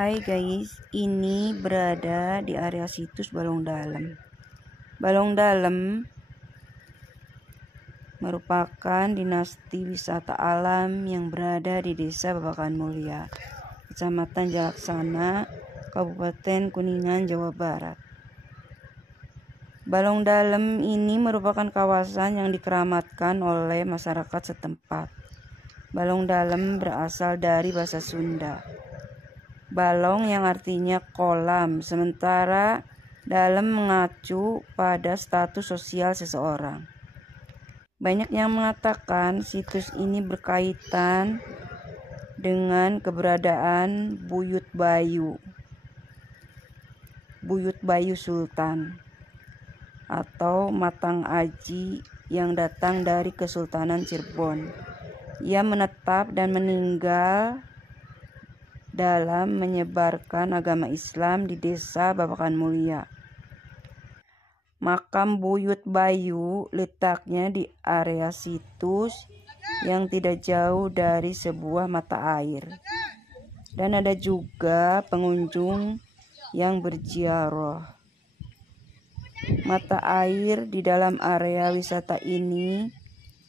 Hai guys, ini berada di area situs Balong Dalam. Balong Dalam merupakan dinasti wisata alam yang berada di Desa Babakan Mulia, Kecamatan Jalaksana, Kabupaten Kuningan, Jawa Barat. Balong Dalam ini merupakan kawasan yang dikeramatkan oleh masyarakat setempat. Balong Dalam berasal dari bahasa Sunda. Balong yang artinya kolam, sementara dalam mengacu pada status sosial seseorang. Banyak yang mengatakan situs ini berkaitan dengan keberadaan Buyut Bayu Sultan atau Matang Aji yang datang dari Kesultanan Cirebon. Ia menetap dan meninggal dalam menyebarkan agama Islam di Desa Babakan Mulia. Makam Buyut Bayu letaknya di area situs yang tidak jauh dari sebuah mata air. Dan ada juga pengunjung yang berziarah. Mata air di dalam area wisata ini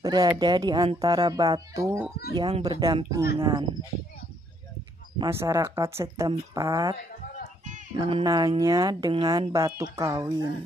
berada di antara batu yang berdampingan. Masyarakat setempat mengenalnya dengan batu kawin.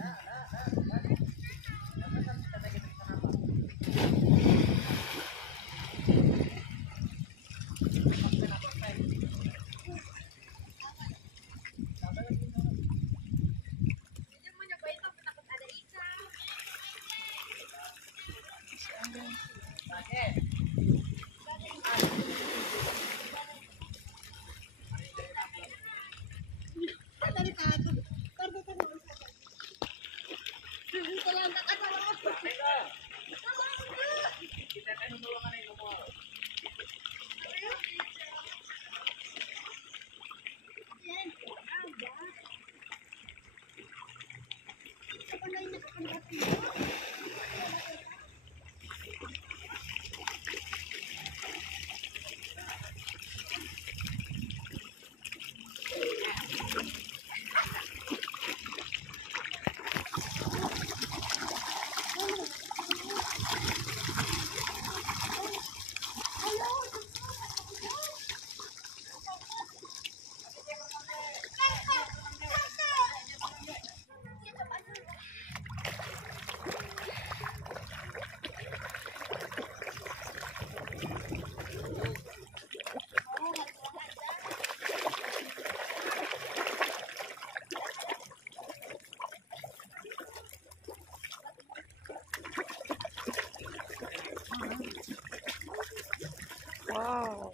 Wow.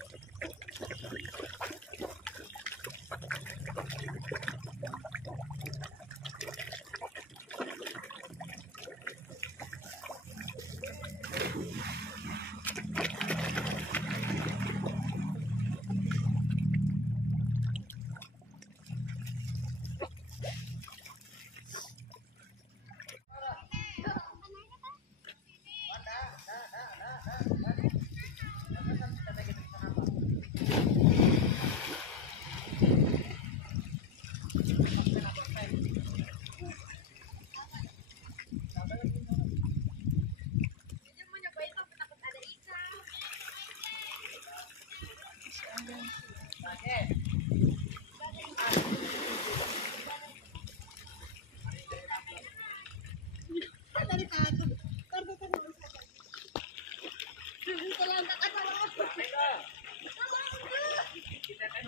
Kita kan